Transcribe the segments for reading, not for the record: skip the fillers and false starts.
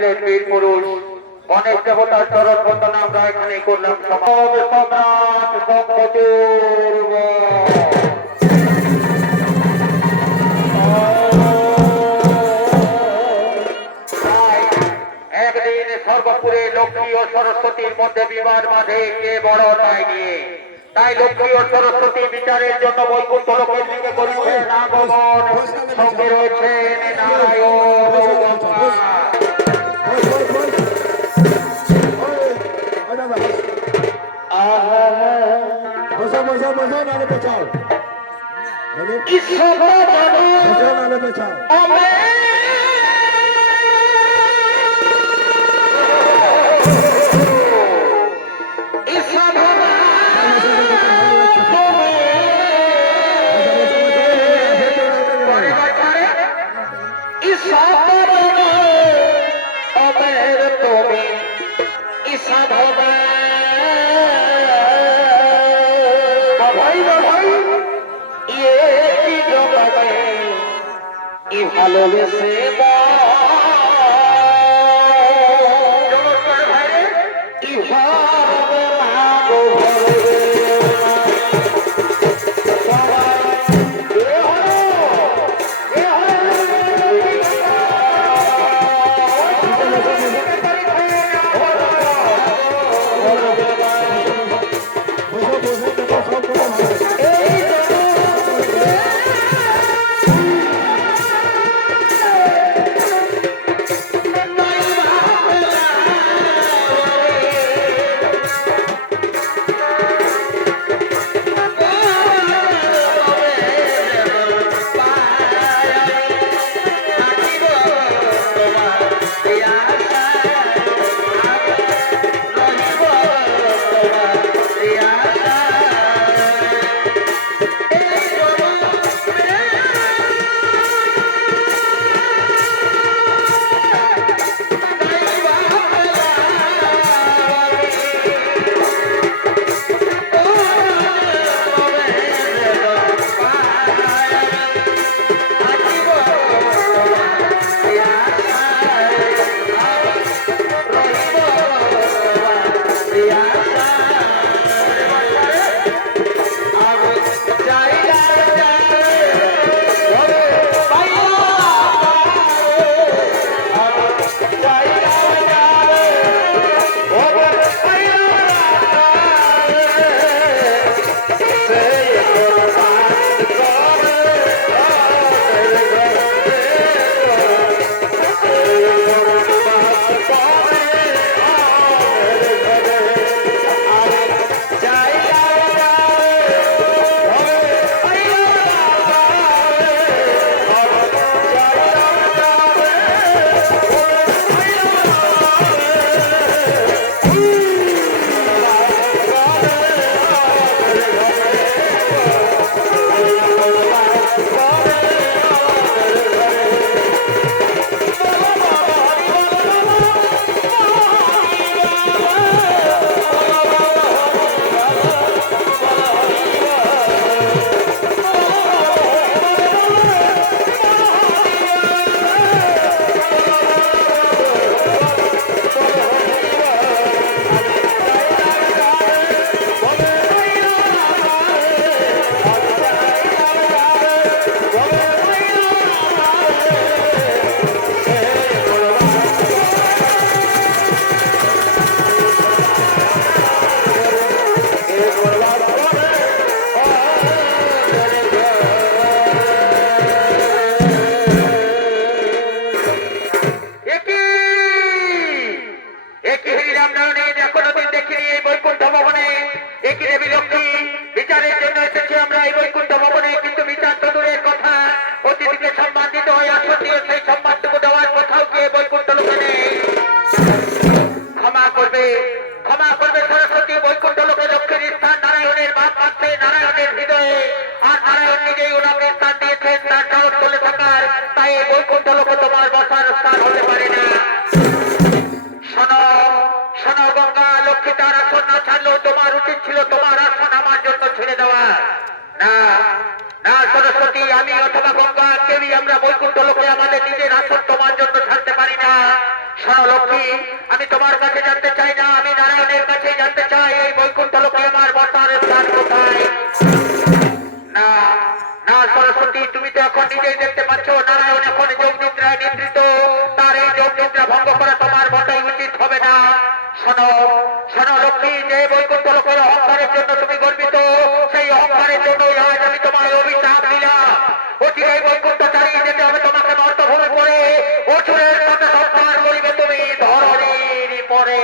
ছিলেন বীর পুরুষ গণেশ দেবতার চরণ বন্দনা আমরা এখানে করলাম। সম্রাট ব্রহ্মচর্য একদিন সর্বপুরে লক্ষ্মী ও সরস্বতীর মধ্যে বিবাদ বাঁধে কে বড় তাই নিয়ে। তাই লক্ষ্মী ও সরস্বতী বিচারের জন্য বৈকুণ্ঠ লোকের দিকে করেছেন আগমন। সঙ্গে রয়েছেন নারায়ণ। ভালোবেসে শোনো লক্ষ্মী, আমি তোমার কাছে জানতে চাই না, আমি নারায়ণের কাছে জানতে চাই এই বৈকুণ্ঠ লোকে আমার বর্তার স্থান কোথায়। না না সরস্বতী, তুমি তো এখন নিজেই দেখতে পাচ্ছ নারায়ণ এখন যোগ নিদ্রায় নিদ্রিত, তার এই যোগ নিদ্রা ভঙ্গ করা তোমার মোটেই উচিত হবে না। শোনো শোনো লক্ষ্মী, যে বৈকুণ্ঠ লোকের অহংকারের জন্য তুমি গর্বিত, সেই অহংকারের জন্যই আজ আমি তোমায় অভিশাপ দিলাম। অচিরে এই বৈকুণ্ঠ চালিয়ে যেতে হবে তোমাকে মর্তভূমি করে, অসুরের সাথে সংসার করিবে তুমি ধরণীর পরে।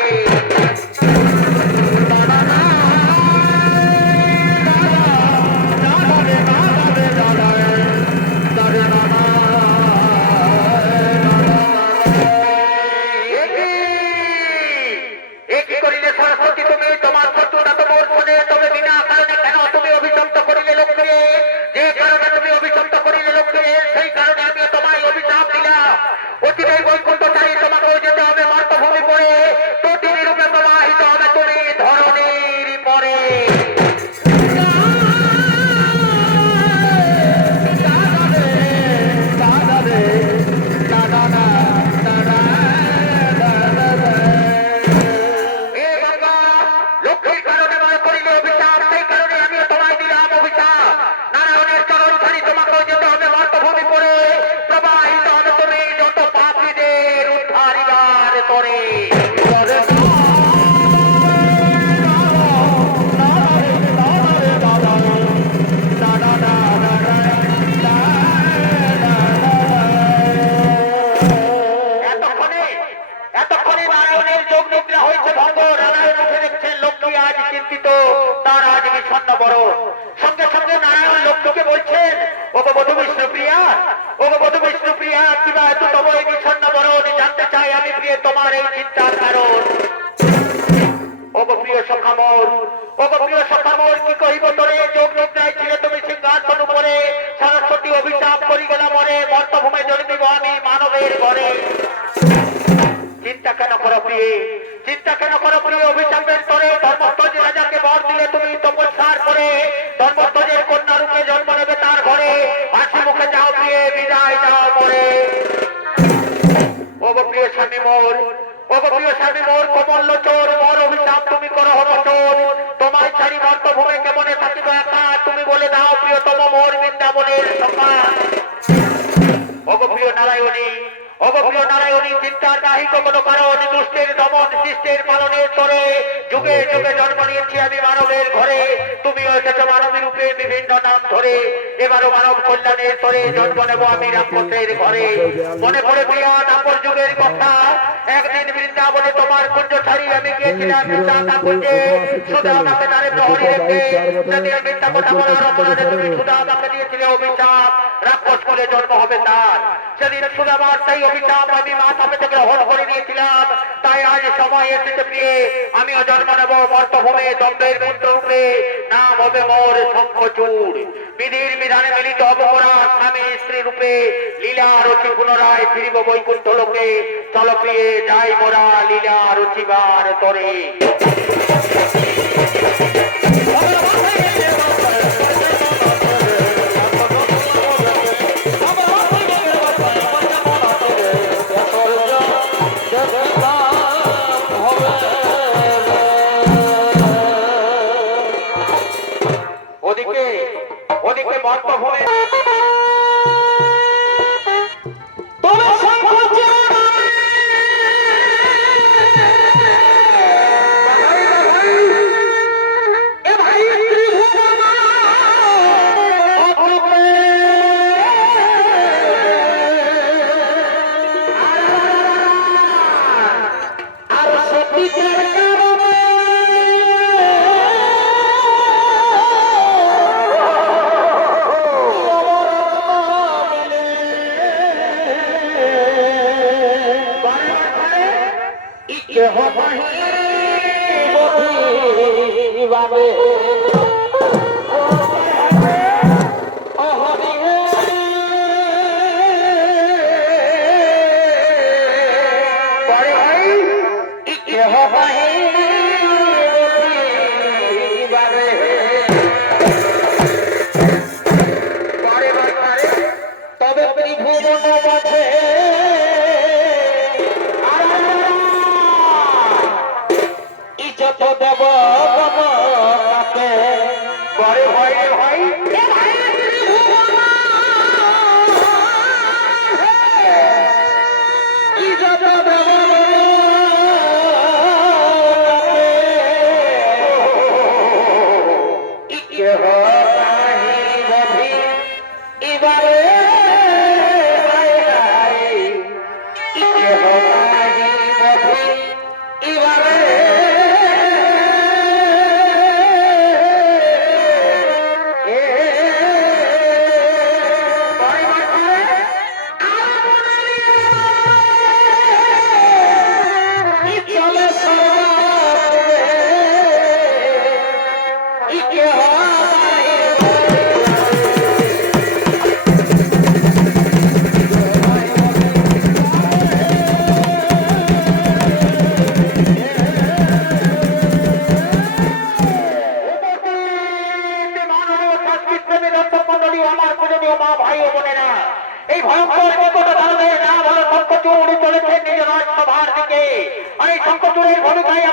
সঙ্গে সঙ্গে নারায়ণ লক্ষ্মীকে বলছেন, ওগো বধূ বিষ্ণুপ্রিয়া, ওগো বধূ বিষ্ণুপ্রিয়া, কিবা এত তব এই বিষণ্ণ বরণ, জানতে চাই আমি প্রিয় তোমার এই চিন্তার কারণ। ওগো প্রিয় সখা মোর, ওগো প্রিয় সখা মোর, কি কহিব তোরে, যোগ নিদ্রায় ছিলে তুমি সিংহাসন উপরে, সরস্বতী অভিশাপ করি গেলা মরে, মর্তভূমে জন্মিব আমি মানবের ঘরে। চিন্তা কেন করো প্রিয়ে, চিন্তা কেন করো প্রিয়, অভিশাপের তরে ধর্মধ্বজ রাজাকে বর দিলে তুমি তপস্যার করে, ধর্মধ্বজের কন্যা রূপে জন্ম নেবে তার ঘরে, হাসি মুখে যাও প্রিয়ে, বিদায় যাও মরে। ওগো প্রিয় স্বামী মোর, ওগো প্রিয় স্বামী মোর, কমল চোর মোর অভিশাপ তুমি করো হবচোর, তোমায় ছাড়ি মর্তভূমে কেমনে থাকিব একা, তুমি বলে দাও প্রিয়তম মোর বৃন্দাবনের সখা। ওগো প্রিয় নারায়ণী, ওগো প্রিয় নারায়ণী, চিন্তার নাহি কোনো কারণ, দুষ্টের দমন শিষ্টের পালনের তরে, যুগে যুগে জন্ম নিয়েছি আমি মানবের ঘরে, তুমি এসেছ মানবী রূপে বিভিন্ন নাম ধরে, এবারও মানব কল্যাণের তরে জন্ম নেব আমি রামপথের ঘরে। মনে পড়ে প্রিয় তাপর যুগের কথা, একদিন বৃন্দাবনে তোমার কুঞ্জ ছাড়ি আমি গিয়েছিলাম বৃন্দাবন কুঞ্জে, সুধা আমাকে তারে প্রহরী রেখে, সেদিন মিথ্যা কথা বলার অপরাধে তুমি সুধা আমাকে দিয়েছিলে অভিশাপ, রাক্ষস করে জন্ম হবে তার। সেদিন সুদামার সেই অভিশাপ আমি মাথা পেতে গ্রহণ করে নিয়েছিলাম, তাই আজ সময় এসেছে প্রিয়ে, আমিও জন্ম নেব মর্তভূমে দণ্ডের পুত্র রূপে, নাম হবে মোর শঙ্খচূড়। বিধির বিধানে মিলিত হব মোরা স্বামী স্ত্রী রূপে, লীলা রচি পুনরায় ফিরিব বৈকুণ্ঠ লোকে, চল প্রিয়ে যাই মোরা লীলা রচিবার তরে। ওদিকে ওদিকে মর্তভূমে যত দেব তাকে ঘরে ভাই রে ভাই যত দেব এবারে এই ভয়ঙ্কর বিপদ কারণে না ভালো শঙ্করচূড় চলেছেন নিজ রাজসভার দিকে। আর এই শঙ্করচূড়ের ভূমিকায়